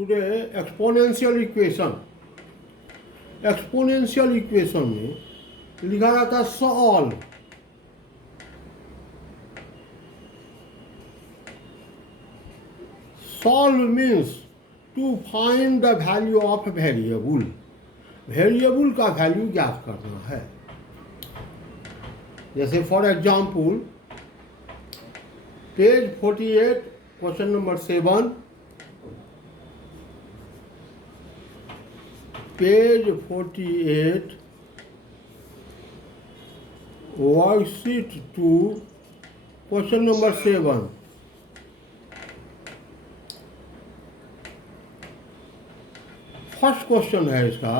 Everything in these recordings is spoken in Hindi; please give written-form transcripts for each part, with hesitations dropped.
today exponential equation. Exponential equation में लिखा जाता है solve. Solve means to find the value of variable. Variable का वैल्यू ज्ञात करना है। जैसे for example page 48 question number 7, page 48 worksheet 2 question number 7। First question है इसका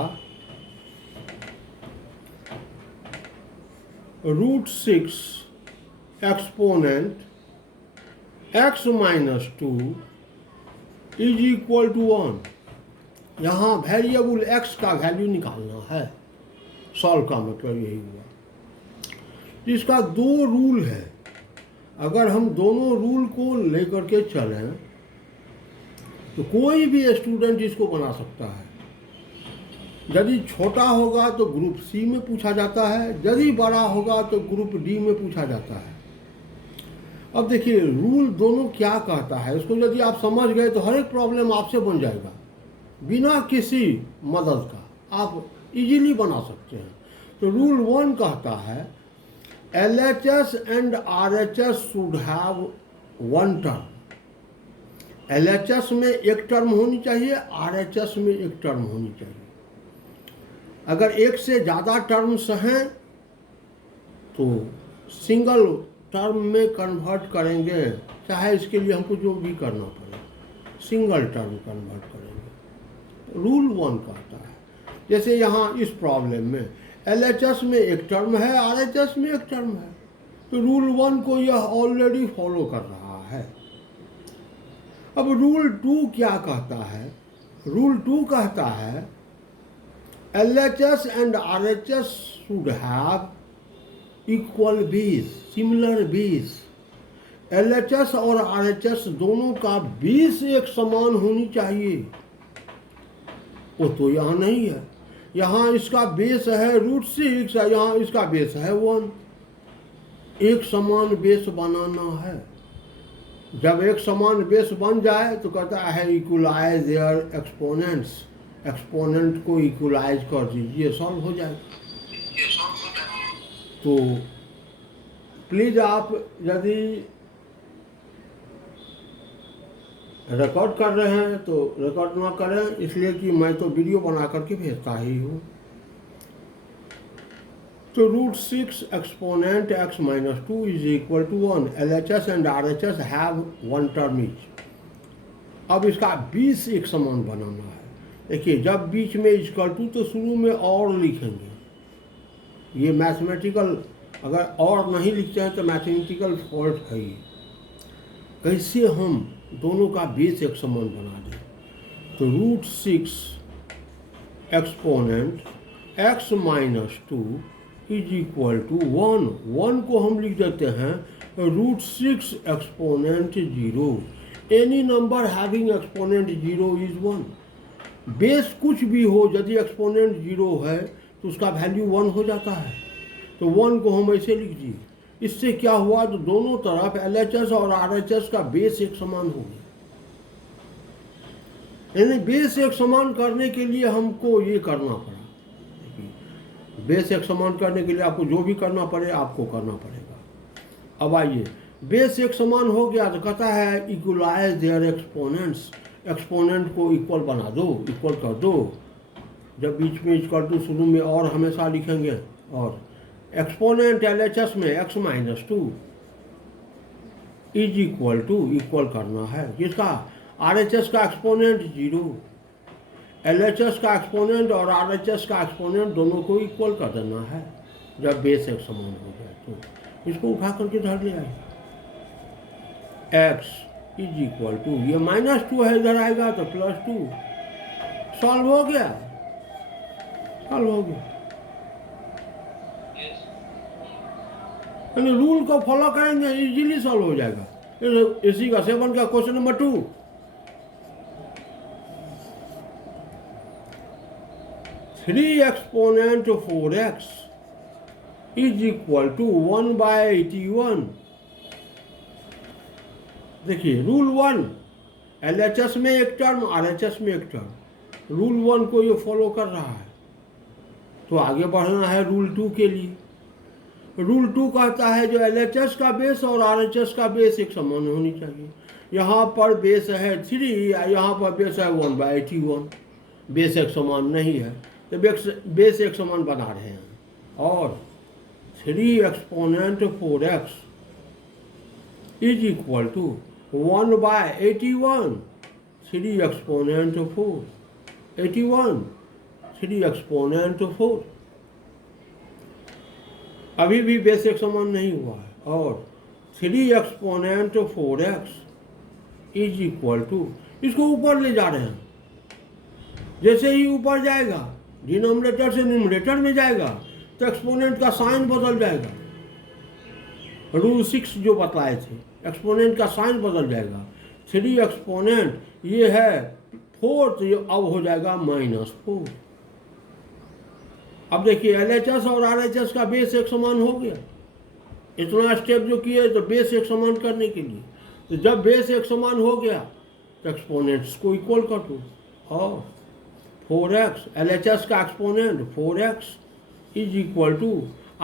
√6 exponent x minus 2 is equal to 1। यहाँ वेरिएबल x का वैल्यू निकालना है। सॉल्व का मतलब यही हुआ। इसका दो रूल है। अगर हम दोनों रूल को लेकर के चलें तो कोई भी स्टूडेंट इसको बना सकता है। यदि छोटा होगा तो ग्रुप सी में पूछा जाता है, यदि बड़ा होगा तो ग्रुप डी में पूछा जाता है। अब देखिए रूल दोनों क्या कहता है, उसको यदि आप समझ गए तो हर एक प्रॉब्लम आपसे बन जाएगा। बिना किसी मदद का आप इजीली बना सकते हैं। तो रूल 1 कहता है LHS and RHS should have 1 term. LHS में एक टर्म होनी चाहिए, RHS में एक टर्म होनी चाहिए। अगर एक से ज़्यादा टर्म्स हैं तो सिंगल टर्म में कन्वर्ट करेंगे, चाहे इसके लिए हमको जो भी करना पड़े, सिंगल टर्म कन्वर्ट करेंगे। रूल 1 कहता है। जैसे यहाँ इस प्रॉब्लम में LHS में एक टर्म है, RHS में एक टर्म है, तो रूल 1 को यह ऑलरेडी फॉलो कर रहा है। अब रूल 2 क्या कहता है? रूल 2 कहता है LHS and RHS should have equal base, similar base. LHS और RHS दोनों का बेस एक समान होनी चाहिए। वो तो यहाँ नहीं है। यहाँ इसका बेस है √6, यहाँ इसका बेस है 1। एक समान बेस बनाना है। जब एक समान बेस बन जाए तो कहता है इक्वलाइज देयर एक्सपोनेंट्स। एक्सपोनेंट को इक्वलाइज कर दीजिए, सॉल्व हो जाएगा। तो प्लीज़ आप यदि रिकॉर्ड कर रहे हैं तो रिकॉर्ड ना करें, इसलिए कि मैं तो वीडियो बना करके भेजता ही हूँ। तो √6 exponent x minus 2 is equal to 1। LHS and RHS have 1 term each. अब इसका 20 एक समान बनाना है। देखिए जब बीच में इक्वल टू तो शुरू में और लिखेंगे। ये मैथमेटिकल, अगर और नहीं लिखते हैं तो मैथमेटिकल फॉल्ट है ये। कैसे हम दोनों का बेस एक समान बना दें? तो √6 exponent x minus 2 is equal to 1। 1 को हम लिख देते हैं √6 exponent 0। Any number having exponent 0 is 1। Base कुछ भी हो, यदि एक्सपोनेंट 0 है तो उसका वैल्यू 1 हो जाता है। तो 1 को हम ऐसे लिख दिए। इससे क्या हुआ? तो दोनों तरफ LHS और RHS का बेस एक समान हो गया। यानी बेस एक समान करने के लिए हमको ये करना पड़ा। बेस एक समान करने के लिए आपको जो भी करना पड़े आपको करना पड़ेगा। अब आइए, बेस एक समान हो गया तो कहता है इक्वलाइज देयर एक्सपोनेंट्स। एक्सपोनेंट को इक्वल बना दो, इक्वल कर दो। जब बीच में इक्वल टू शुरू में और हमेशा लिखेंगे। और एक्सपोनेंट LHS में x minus 2 is equal to, equal करना है किसका? RHS का एक्सपोनेंट 0। LHS का एक्सपोनेंट और RHS का एक्सपोनेंट दोनों को इक्वल कर देना है। जब बेस एक समान हो जाए तो इसको उठा करके धर लिया है। x इज इक्वल टू, ये -2 है, इधर आएगा तो +2। सॉल्व हो गया, सॉल्व हो गया। यानी रूल को फॉलो करेंगे इजीली सॉल्व हो जाएगा। इसी का 7 का question number 2। 3 exponent 4x is equal to 1/81। देखिए रूल 1, LHS में एक टर्म, RHS में एक टर्म। रूल 1 को ये फॉलो कर रहा है, तो आगे बढ़ना है रूल 2 के लिए। रूल 2 कहता है जो LHS का बेस और RHS का बेस एक समान होनी चाहिए। यहाँ पर बेस है 3, यहाँ पर बेस है 1/81। बेस एक समान नहीं है, तो बेस एक समान बना रहे हैं। और 3 exponent 4x is equal to 1/81। 3 exponent 4, 81, 3 exponent 4। अभी भी बेस एक समान नहीं हुआ है। और 3 exponent 4x is equal to, इसको ऊपर ले जा रहे हैं। जैसे ही ऊपर जाएगा, डिनोमिनेटर से न्यूमरेटर में जाएगा, तो एक्सपोनेंट का साइन बदल जाएगा। रूल 6 जो बताए थे, एक्सपोनेंट का साइन बदल जाएगा। 3 एक्सपोनेंट ये है 4, तो ये अब हो जाएगा -4। अब देखिए LHS और RHS का बेस एक समान हो गया। इतना स्टेप जो किए तो बेस एक समान करने के लिए, तो जब बेस एक समान हो गया तो एक्सपोनेंट्स को इक्वल कर दो। और 4x, LHS का exponent 4x is equal to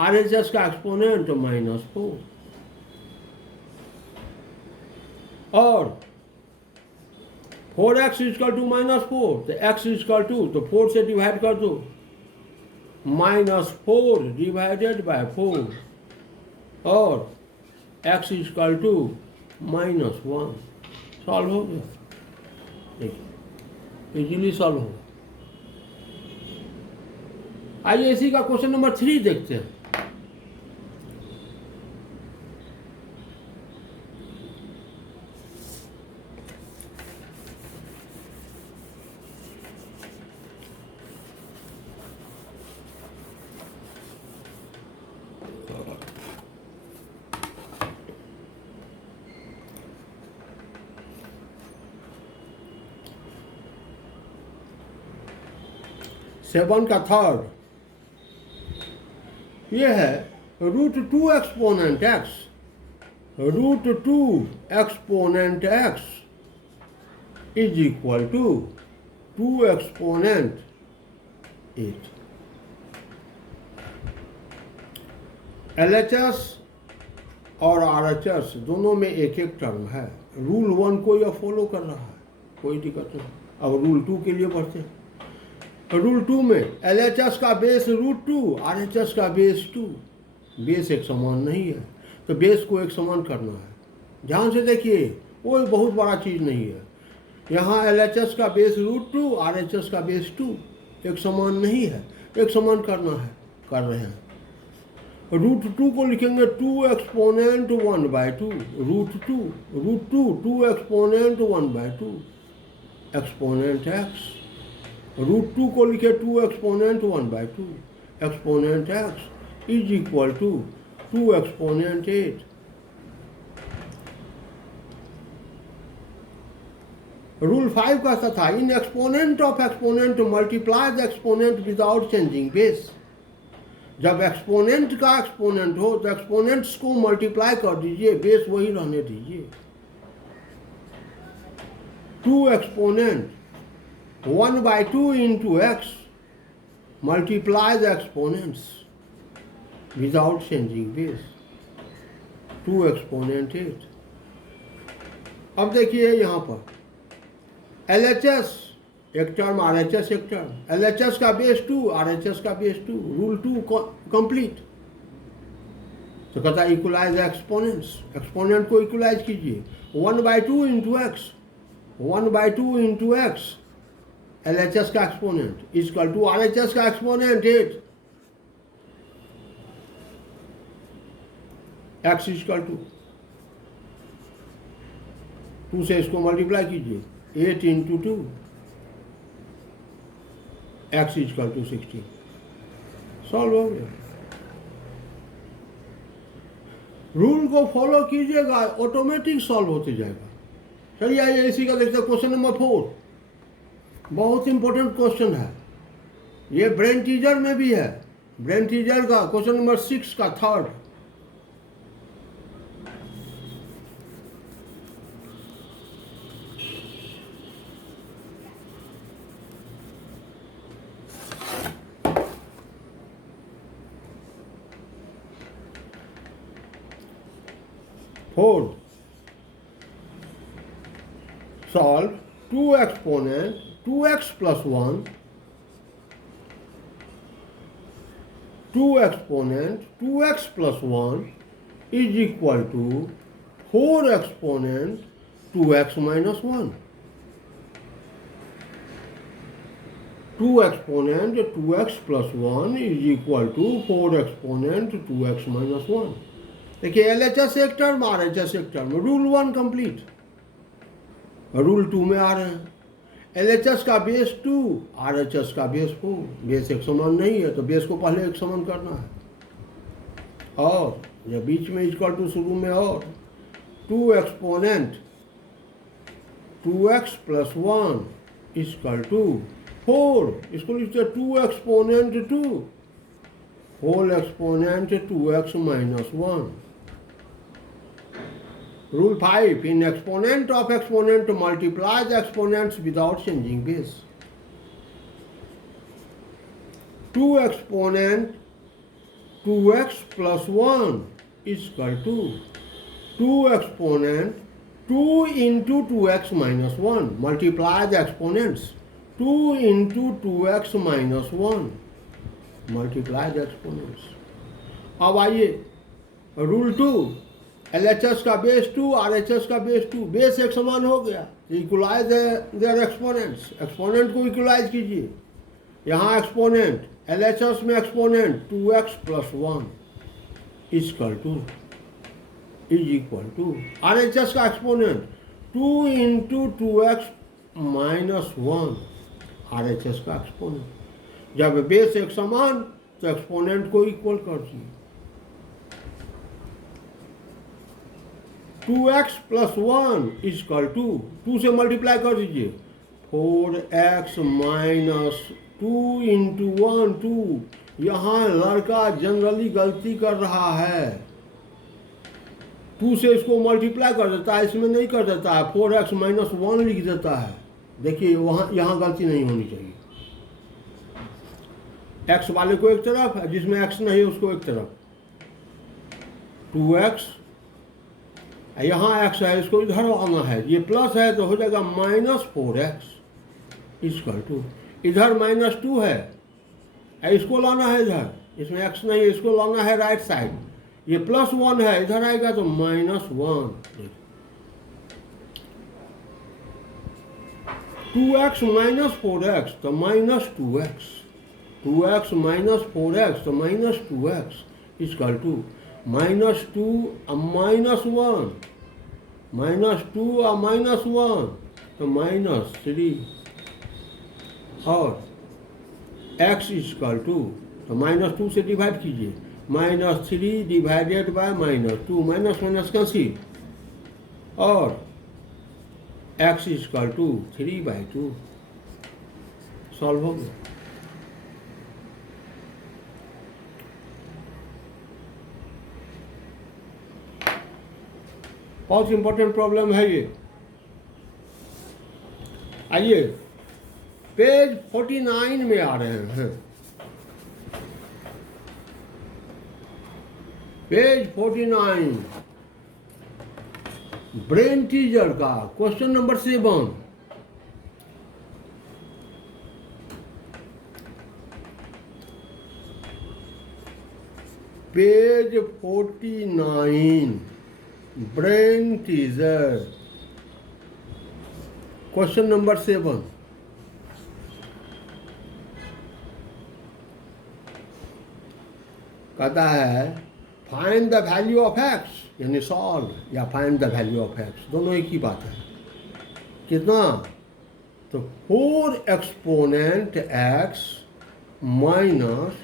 RHS का एक्सपोनेंट -4। और 4x इजकल टू -4, तो x इजकल टू, तो 4 से डिवाइड कर दो, -4 डिवाइडेड बाय 4। और x इजकल टू -1। सॉल्व हो गया। देखिए इजीली सॉल्व होगा। आइए इसी का क्वेश्चन नंबर 3 देखते हैं। सेवन का थर्ड ये है √2 exponent x, √2 exponent x is equal to 2 exponent 8। LHS और RHS दोनों में एक एक टर्म है। रूल 1 को यह फॉलो कर रहा है, कोई दिक्कत नहीं। अब रूल 2 के लिए बढ़ते हैं। रूल 2 में LHS का बेस √2, RHS का बेस 2। बेस एक समान नहीं है, तो बेस को एक समान करना है। ध्यान से देखिए, कोई बहुत बड़ा चीज़ नहीं है। यहाँ LHS का बेस √2, RHS का बेस 2 एक समान नहीं है, एक समान करना है, कर रहे हैं। √2 को लिखेंगे 2 एक्सपोनेंट 1/2, √2 2 एक्सपोनेंट 1/2 एक्सपोनेंट x। √2 को लिखे 2 exponent 1/2 exponent x is equal to 2 exponent 8। Rule 5 कहता था in exponent of exponent multiply the exponent without changing base. जब एक्सपोनेंट का एक्सपोनेंट हो तो एक्सपोनेंट्स को मल्टीप्लाई कर दीजिए, बेस वही रहने दीजिए। 2 exponent 1/2 into x, multiply the exponents without changing base, 2 exponent 8। अब देखिए यहाँ पर LHS एक टर्म, RHS एक टर्म। LHS का बेस 2, RHS का बेस 2। Rule 2 complete. तो कहता है इक्वलाइज एक्सपोनेंट्स, एक्सपोनेंट को इक्वलाइज कीजिए। 1/2 into x, 1/2 into x LHS का एक्सपोनेंट इक्वल टू RHS का एक्सपोनेंट 8। x इक्वल टू 2 से इसको मल्टीप्लाई कीजिए, 8 into 2 x equal to 16। Solve हो गया। रूल को फॉलो कीजिएगा, ऑटोमेटिक सॉल्व होते जाएगा। चलिए आइए इसी का देखते हैं क्वेश्चन नंबर 4। बहुत इंपॉर्टेंट क्वेश्चन है। ये ब्रेन टीजर में भी है, ब्रेन टीजर का क्वेश्चन नंबर 6 का third. Fourth, solve 2 exponent 2x plus 1, 2 exponent 2x plus 1 is equal to 4 exponent 2x minus 1. 2 exponent 2x plus 1 is equal to 4 exponent 2x minus 1. देखिए LHS एक टर्म, RHS एक टर्म, रूल 1 कंप्लीट। रूल 2 में आ रहे हैं, LHS का बेस 2, RHS का बेस 4। बेस एक समान नहीं है तो बेस को पहले एक समान करना है, और जब बीच में इक्वल टू शुरू में, और 2 exponent 2x plus 1 equal to 4, इसको लिखते हैं 2 exponent 2 whole exponent 2x minus 1। Rule 5, in exponent of exponent multiply the exponents without changing base. 2 exponent 2x plus 1 is equal to 2 exponent 2 into 2x minus 1. Multiply the exponents. 2 into 2x minus 1. Multiply the exponents. अब आइए रूल 2, LHS का बेस 2, RHS का बेस 2, बेस एक समान हो गया, इक्वलाइज देयर एक्सपोनेंट्स। एक्सपोनेंट को इक्वलाइज कीजिए, यहाँ एक्सपोनेंट LHS में exponent 2x plus 1 equal to is equal to RHS का exponent 2 into 2x minus 1, RHS का एक्सपोनेंट। जब बेस एक समान तो एक्सपोनेंट को इक्वल कर दीजिए। 2x प्लस 1 इक्वल टू 2 से मल्टीप्लाई कर दीजिए, 4x माइनस 2 इंटू 1 2। यहाँ लड़का जनरली गलती कर रहा है, 2 से इसको मल्टीप्लाई कर देता है, इसमें नहीं कर देता है, 4x माइनस 1 लिख देता है। देखिए वहाँ यहाँ गलती नहीं होनी चाहिए। x वाले को एक तरफ, जिसमें x नहीं है उसको एक तरफ, 2x, यहाँ x है इसको इधर आना है, ये प्लस है तो हो जाएगा माइनस 4x इक्वल टू, इधर माइनस 2 है, इसको लाना है इधर, इसमें x नहीं है, इसको लाना है राइट साइड, ये प्लस 1 है, इधर आएगा तो माइनस 1। 2x माइनस 4x तो minus 2x, 2x minus 4x तो minus 2x equal to minus 2 minus 1, minus 2 minus 1 तो माइनस 3, और x इक्वल टू तो माइनस 2 से डिवाइड कीजिए, minus 3 divided by minus 2, minus minus cancel, और x इक्वल टू 3/2। सॉल्व हो गया। बहुत इंपॉर्टेंट प्रॉब्लम है ये। आइए पेज 49 में आ रहे हैं, पेज 49 ब्रेन टीजर का question number 7। Page 49 brain teaser question number 7। कहता है find the value of x, यानी सॉल्व या find the value of x, दोनों एक ही बात है। कितना? तो 4 exponent x minus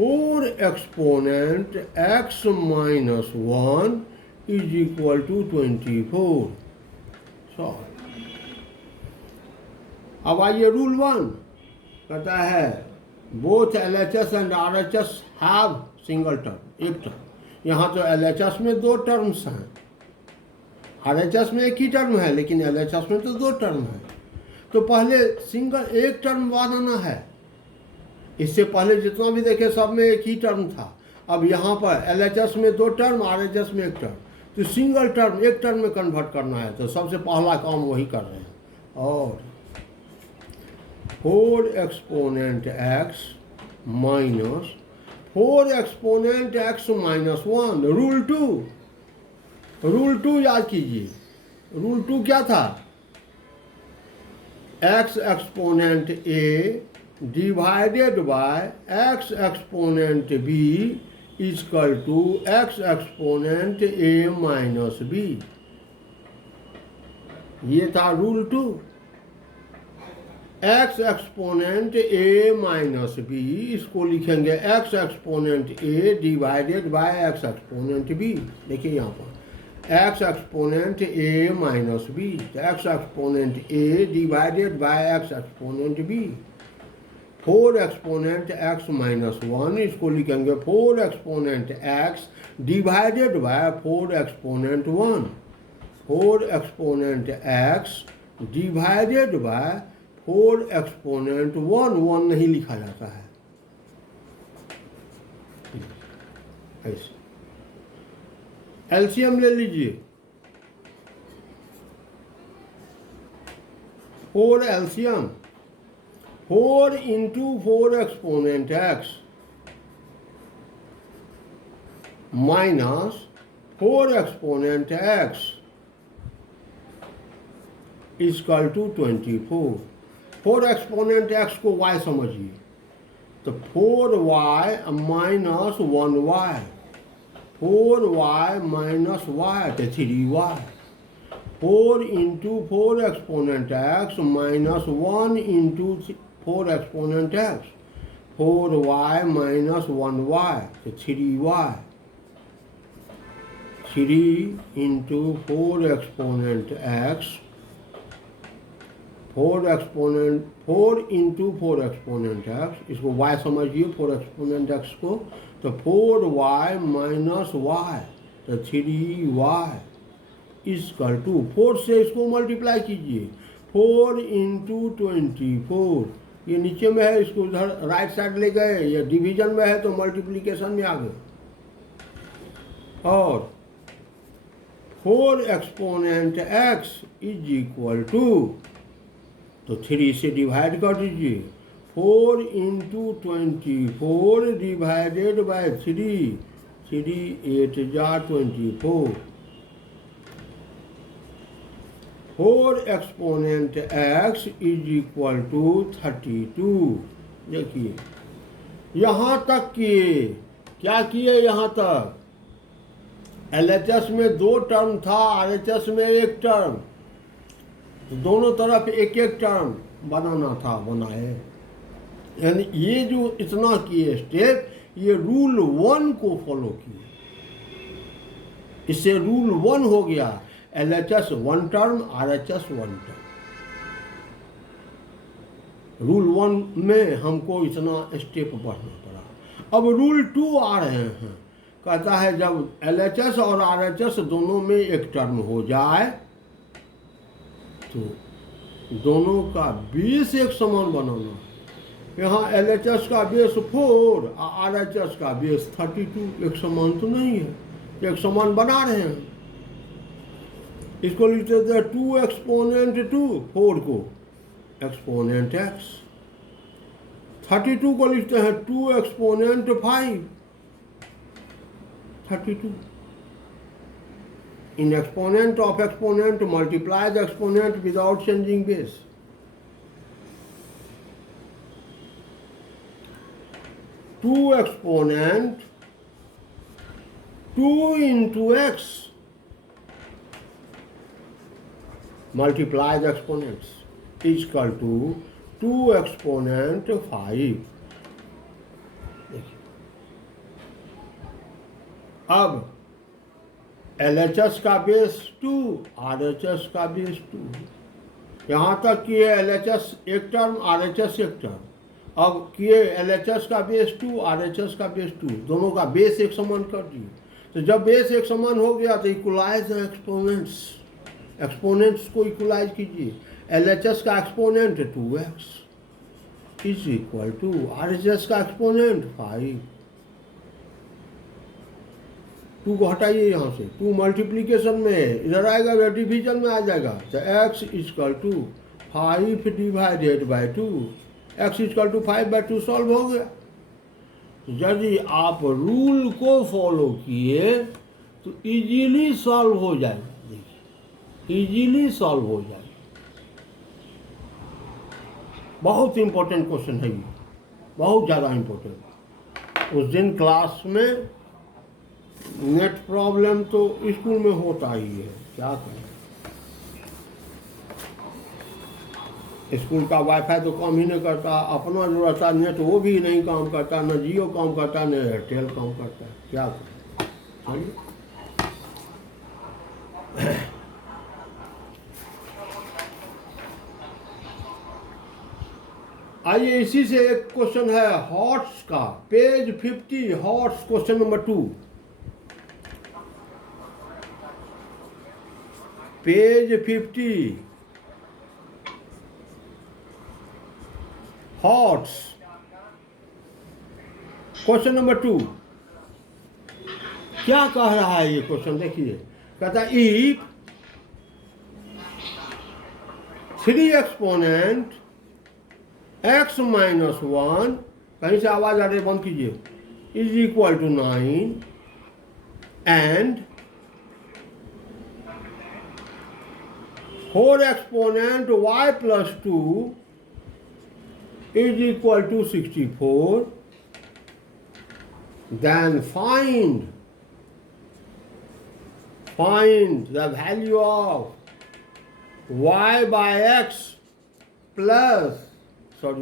4 exponent x minus 1 is equal to 24। Solve. अब आइए रूल 1 कहता है both LHS and RHS have single term, एक टर्म। यहाँ तो LHS में दो टर्म्स हैं, RHS में एक ही टर्म है, लेकिन LHS में तो दो टर्म है। तो पहले सिंगल एक टर्म बनाना है। इससे पहले जितना भी देखे सब में एक ही टर्म था। अब यहाँ पर LHS में दो टर्म, RHS में एक टर्म, तो सिंगल टर्म एक टर्म में कन्वर्ट करना है। तो सबसे पहला काम वही कर रहे हैं। और 4 exponent x minus 4 exponent x minus 1, rule 2 याद कीजिए। रूल 2 क्या था? x exponent a divided by x exponent b equal to x exponent a minus b। ये था rule 2। x exponent a minus b, इसको लिखेंगे x exponent a divided by x exponent b। देखिए यहाँ पर x exponent a minus b, x exponent a divided by x exponent b। 4 exponent x minus 1, इसको लिखेंगे 4 exponent x divided by 4 exponent 1। 4 exponent x divided by 4 exponent 1 नहीं लिखा जाता है ऐसे। एलसीएम ले लीजिए, 4 LCM, 4 into 4 exponent x minus 4 exponent x equal to 24। 4 exponent x को y समझिए, तो 4y minus 1y, 4y minus y तो 3y। 4 into 4 exponent x minus 1 into 4 exponent x, 4y minus 1y तो 3y। 3 into 4 exponent x, 4 into 4 exponent x, इसको y समझिए 4 एक्सपोनेंट x को, तो 4y माइनस y तो 3y इक्वल टू 4 से इसको मल्टीप्लाई कीजिए, 4 इंटू 24, ये नीचे में है, इसको उधर राइट साइड ले गए, या डिवीजन में है तो मल्टीप्लिकेशन में आ गए। और 4 exponent x is equal to, तो 3 से डिवाइड कर दीजिए, 4 इंटू 24 डिवाइडेड बाय 3, 3 8 जा 24। 4 exponent x is equal to 32। देखिए यहाँ तक किए, क्या किए यहाँ तक? LHS में दो टर्म था, RHS में एक टर्म, तो दोनों तरफ एक एक टर्म बनाना था, बनाए। यानी ये जो इतना किए स्टेप, ये रूल 1 को फॉलो किए। इससे रूल 1 हो गया, LHS 1 term, RHS 1 term. Rule 1 में हमको इतना स्टेप बढ़ना पड़ा। अब रूल 2 आ रहे हैं, कहता है जब LHS और RHS दोनों में एक टर्म हो जाए तो दोनों का बेस एक समान बनाना। यहाँ LHS का बेस 4 और RHS का बेस 32, एक समान तो नहीं है, एक समान बना रहे हैं। इसको लिखते थे 2 एक्सपोनेंट 2, 4 को एक्सपोनेंट x, 32 को लिखते हैं 2 exponent 5, 32। In exponent of exponent multiply the exponent without changing base. Two exponent 2 into x multiply the exponents is equal to 2 exponent 5. अब LHS का बेस 2, RHS का बेस 2, यहाँ तक कि LHS एक टर्म, RHS एक टर्म, अब किए LHS का बेस 2, RHS का बेस 2, दोनों का बेस एक समान कर दिए। तो जब बेस एक समान हो गया तो इक्वलाइज एक्सपोनेंट्स, एक्सपोनेंट्स को इक्वलाइज कीजिए। LHS का exponent 2x is equal to RHS का एक्सपोनेंट 5। 2 को हटाइए यहाँ से, 2 मल्टीप्लीकेशन में है, इधर आएगा या डिवीजन में आ जाएगा। तो x equal to 5 divided by 2, x equal to 5/2 solve हो गया। यदि आप रूल को फॉलो किए तो इजीली सॉल्व हो जाएगा, देखिए इजीली सॉल्व हो जाएगा। बहुत इंपॉर्टेंट क्वेश्चन है ये, बहुत ज़्यादा इंपॉर्टेंट। उस दिन क्लास में नेट प्रॉब्लम तो स्कूल में होता ही है, क्या करें। स्कूल का वाईफाई तो काम ही नहीं करता, अपना जो रहता नेट वो भी नहीं काम करता, न जियो काम करता न एयरटेल काम करता है, क्या करें। चलिए आइए इसी से एक क्वेश्चन है हॉट्स का, page 50 hots, question number 2, page 50 hots, question number 2। क्या कह रहा है ये क्वेश्चन, देखिए। कहता है इफ 3 एक्सपोनेंट x माइनस 1, कहीं से आवाज आ रही है, बंद कीजिए, is equal to 9 and 4 exponent y plus 2 is equal to 64, then find the value of y by x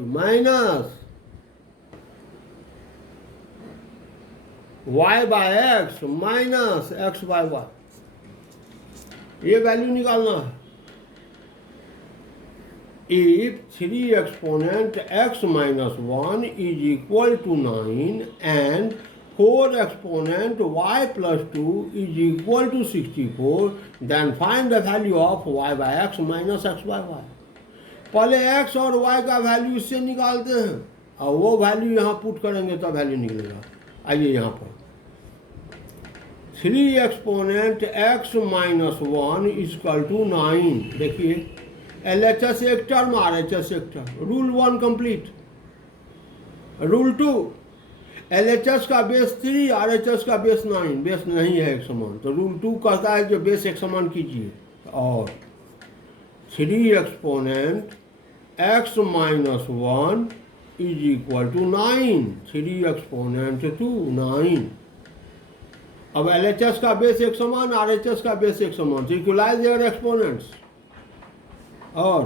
minus y by x minus x by y, ये वैल्यू निकालना है। If 3 exponent x minus 1 is equal to 9 and 4 exponent y plus 2 is equal to 64, then find the value of y by x minus x by y। पहले x और y का वैल्यू इससे निकालते हैं और वो वैल्यू यहाँ पुट करेंगे तो वैल्यू निकलेगा। आइए यहाँ पर 3 exponent x minus 1 equal to 9, देखिए LHS एक टर्म, RHS एक term, rule 1 complete. Rule 2, LHS का बेस 3, RHS का बेस 9, बेस नहीं है एक समान, तो रूल 2 कहता है कि बेस एक समान कीजिए। और 3 exponent x minus 1 is equal to 9, 3 exponent 2 9। अब LHS का बेस एक समान, RHS का बेस एक समान, तो इक्वलाइज देयर एक्सपोनेंट्स। और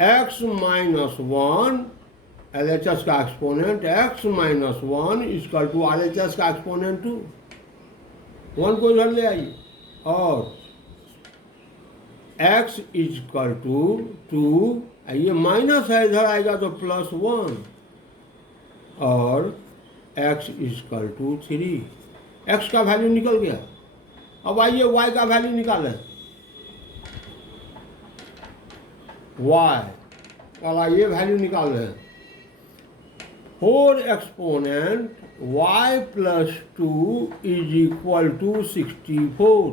x माइनस 1 LHS का exponent, x minus 1 equal to RHS का एक्सपोनेंट 2, 1 को इधर ले आइए। और x इक्वल टू 2, ये माइनस है, इधर आएगा तो प्लस 1, और x इक्वल टू 3, x का वैल्यू निकल गया। अब आइए y का वैल्यू निकालें। y वाला ये वैल्यू निकाल रहे हैं, 4 exponent y plus 2 is equal to 64।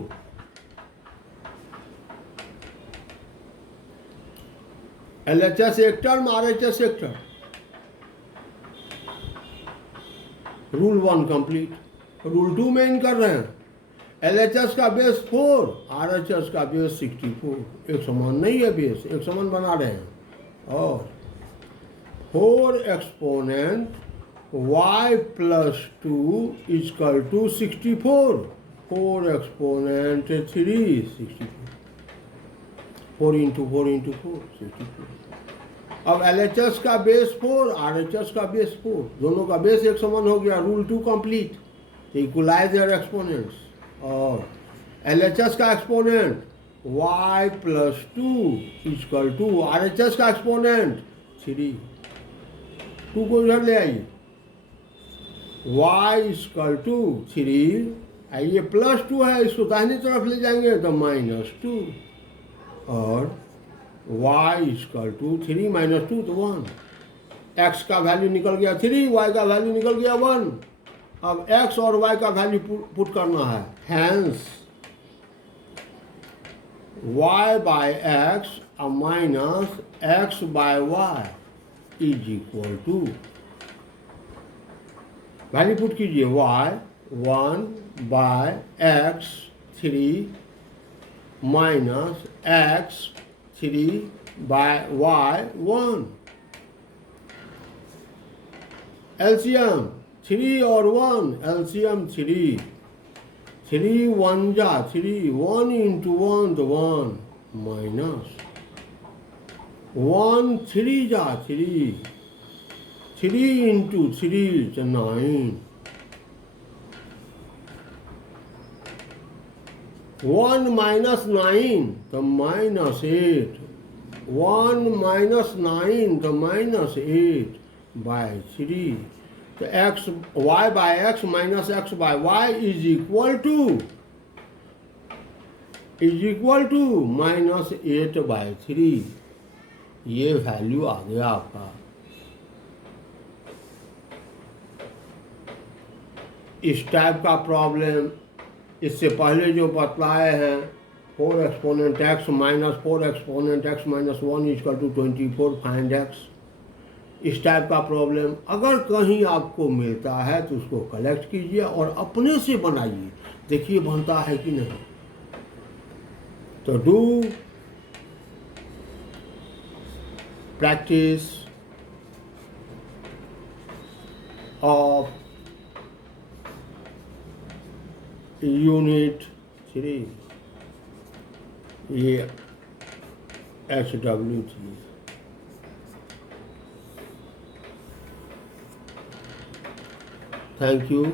LHS एक टर्म, RHS एक टर्म, रूल 1 कंप्लीट। रूल 2 में इन कर रहे हैं, LHS का बेस 4, RHS का बेस 64, एक समान नहीं है, बेस एक समान बना रहे हैं। और 4 exponent y plus 2 equal to 64, 4 exponent 3 64, 4 into 4 into 4 64। अब LHS का बेस 4, RHS का बेस 4, दोनों का बेस एक समान हो गया, rule 2 complete. Equalize their exponents. और LHS का exponent y plus 2 equal to RHS का एक्सपोनेंट 3, 2 को इधर ले आइए, y इक्वल टू 3, ये प्लस 2 है, इसको दाहिनी तरफ ले जाएंगे तो -2, और y इक्वल टू 3 - 2 तो 1, x का वैल्यू निकल गया 3, y का वैल्यू निकल गया 1। अब x और y का वैल्यू पुट करना है, hence y by x minus x by y is equal to, value put कीजिए, y 1 by x 3 minus x 3 by y 1। LCM 3 और 1, एलसीएम 3, 3 1 जा 3, 1 इंटू 1 तो 1, माइनस 1 3 जा 3, 3 इंटू 3 तो 9, 1 माइनस 9 तो -8, 1 माइनस 9 तो -8 बाय 3, तो x y by x minus x by y is equal to -8 by 3। ये वैल्यू आ गया आपका। इस टाइप का प्रॉब्लम इससे पहले जो बतलाए हैं, 4 exponent x minus 4 exponent x minus 1 equal to 24 find x, इस टाइप का प्रॉब्लम अगर कहीं आपको मिलता है तो उसको कलेक्ट कीजिए और अपने से बनाइए, देखिए बनता है कि नहीं। तो डू प्रैक्टिस ऑफ यूनिट 3, ये HW थी। Thank you.